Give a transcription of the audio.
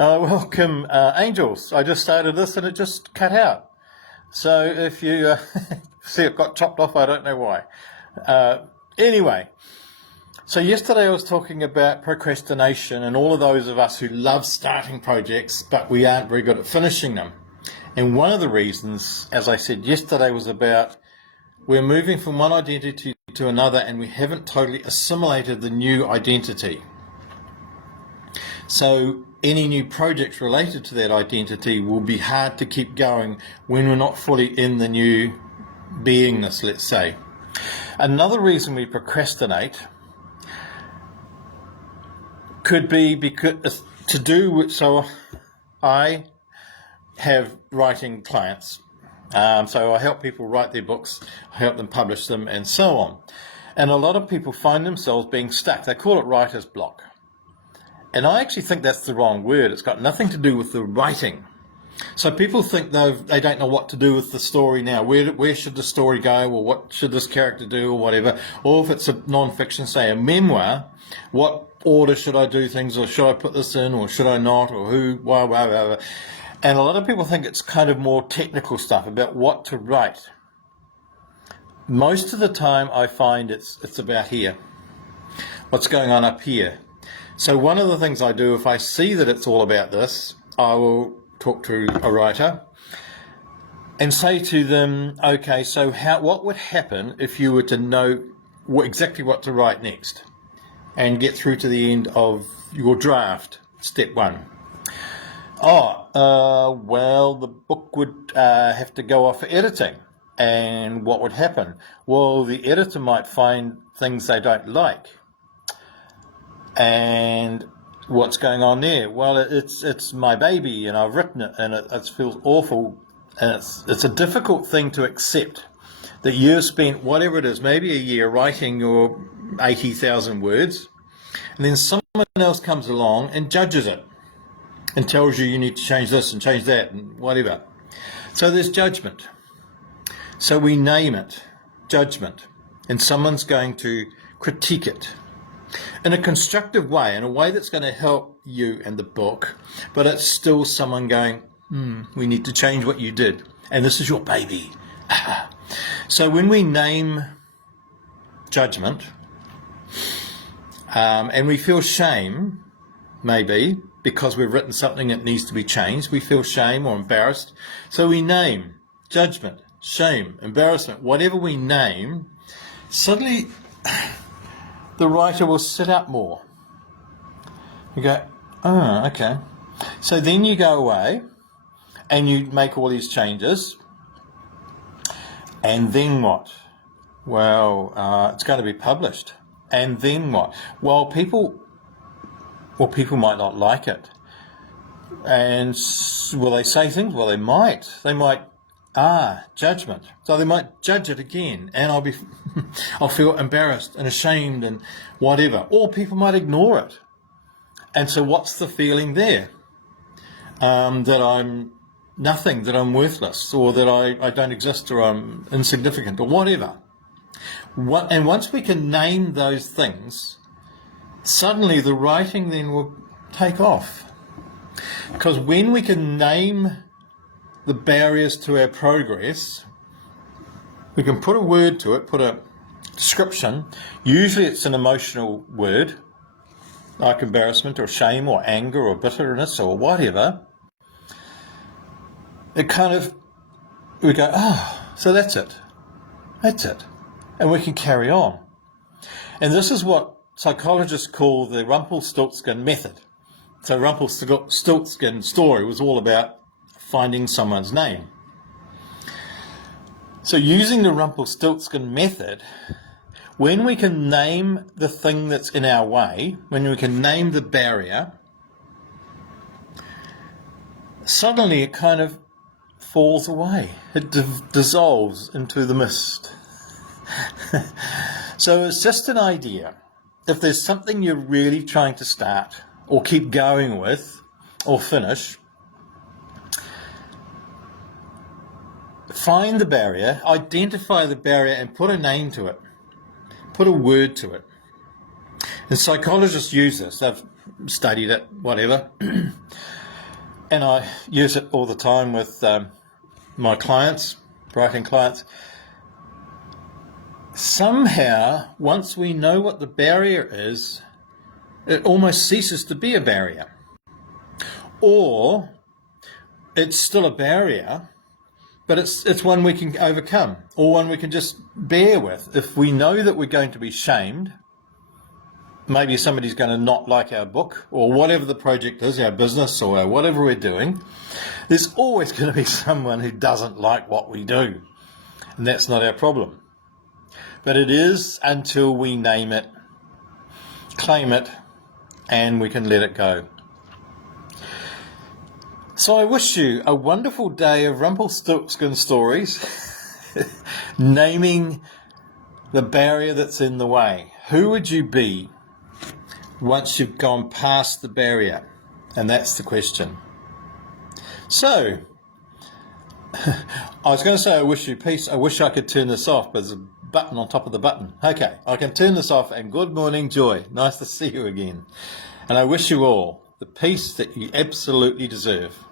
Welcome, angels. I just started this and it just cut out. So if you see it got chopped off, I don't know why. Anyway, so yesterday I was talking about procrastination and all of those of us who love starting projects, but we aren't very good at finishing them. And one of the reasons, as I said yesterday, was about we're moving from one identity to another and we haven't totally assimilated the new identity. So any new projects related to that identity will be hard to keep going when we're not fully in the new beingness, let's say. Another reason we procrastinate could be because to do with, so I have writing clients. So I help people write their books, I help them publish them, and so on. And a lot of people find themselves being stuck. They call it writer's block. And I actually think that's the wrong word. It's got nothing to do with the writing. So people think they don't know what to do with the story now. Where should the story go, or what should this character do, or whatever. Or if it's a non-fiction, say a memoir, what order should I do things, or should I put this in, or should I not, or who, why. And a lot of people think it's kind of more technical stuff about what to write. Most of the time I find it's about here. What's going on up here. So one of the things I do, if I see that it's all about this, I will talk to a writer and say to them, okay, so what would happen if you were to know exactly what to write next and get through to the end of your draft, step one? Well, the book would have to go off for editing. And what would happen? Well, the editor might find things they don't like. And what's going on there? Well, it's my baby, and I've written it, and it feels awful, and it's a difficult thing to accept that you've spent whatever it is, maybe a year writing your 80,000 words, and then someone else comes along and judges it and tells you need to change this and change that and whatever. So there's judgment. So we name it judgment, and someone's going to critique it in a constructive way, in a way that's going to help you and the book, but it's still someone going, we need to change what you did, and this is your baby. So when we name judgment, and we feel shame, maybe, because we've written something that needs to be changed, we feel shame or embarrassed, so we name judgment, shame, embarrassment, whatever we name, suddenly the writer will sit up more. You go, oh, okay. So then you go away and you make all these changes. And then what? Well, it's going to be published. And then what? Well, people might not like it. And will they say things? Well, they might. Judgment. So they might judge it again, and I'll feel embarrassed and ashamed and whatever. Or people might ignore it. And so what's the feeling there? That I'm nothing, that I'm worthless, or that I don't exist, or I'm insignificant, or whatever. And once we can name those things, suddenly the writing then will take off. Because when we can name the barriers to our progress, we can put a word to it, put a description. Usually it's an emotional word, like embarrassment or shame or anger or bitterness or whatever. We go, so that's it. And we can carry on. And this is what psychologists call the Rumplestiltskin method. So Rumpelstiltskin story was all about finding someone's name. So using the Rumpelstiltskin method, when we can name the thing that's in our way, when we can name the barrier, suddenly it kind of falls away. It dissolves into the mist. So it's just an idea. If there's something you're really trying to start or keep going with or finish, find the barrier, identify the barrier, and put a name to it. Put a word to it. And psychologists use this. They've studied it, whatever. and I use it all the time with my clients, writing clients. Somehow, once we know what the barrier is, it almost ceases to be a barrier. Or it's still a barrier, but it's one we can overcome, or one we can just bear with. If we know that we're going to be shamed, maybe somebody's going to not like our book, or whatever the project is, our business, or whatever we're doing, there's always going to be someone who doesn't like what we do. And that's not our problem. But it is until we name it, claim it, and we can let it go. So I wish you a wonderful day of Rumplestiltskin stories, naming the barrier that's in the way. Who would you be once you've gone past the barrier? And that's the question. So, I was going to say I wish you peace. I wish I could turn this off, but there's a button on top of the button. Okay, I can turn this off, and good morning, Joy. Nice to see you again. And I wish you all the peace that you absolutely deserve.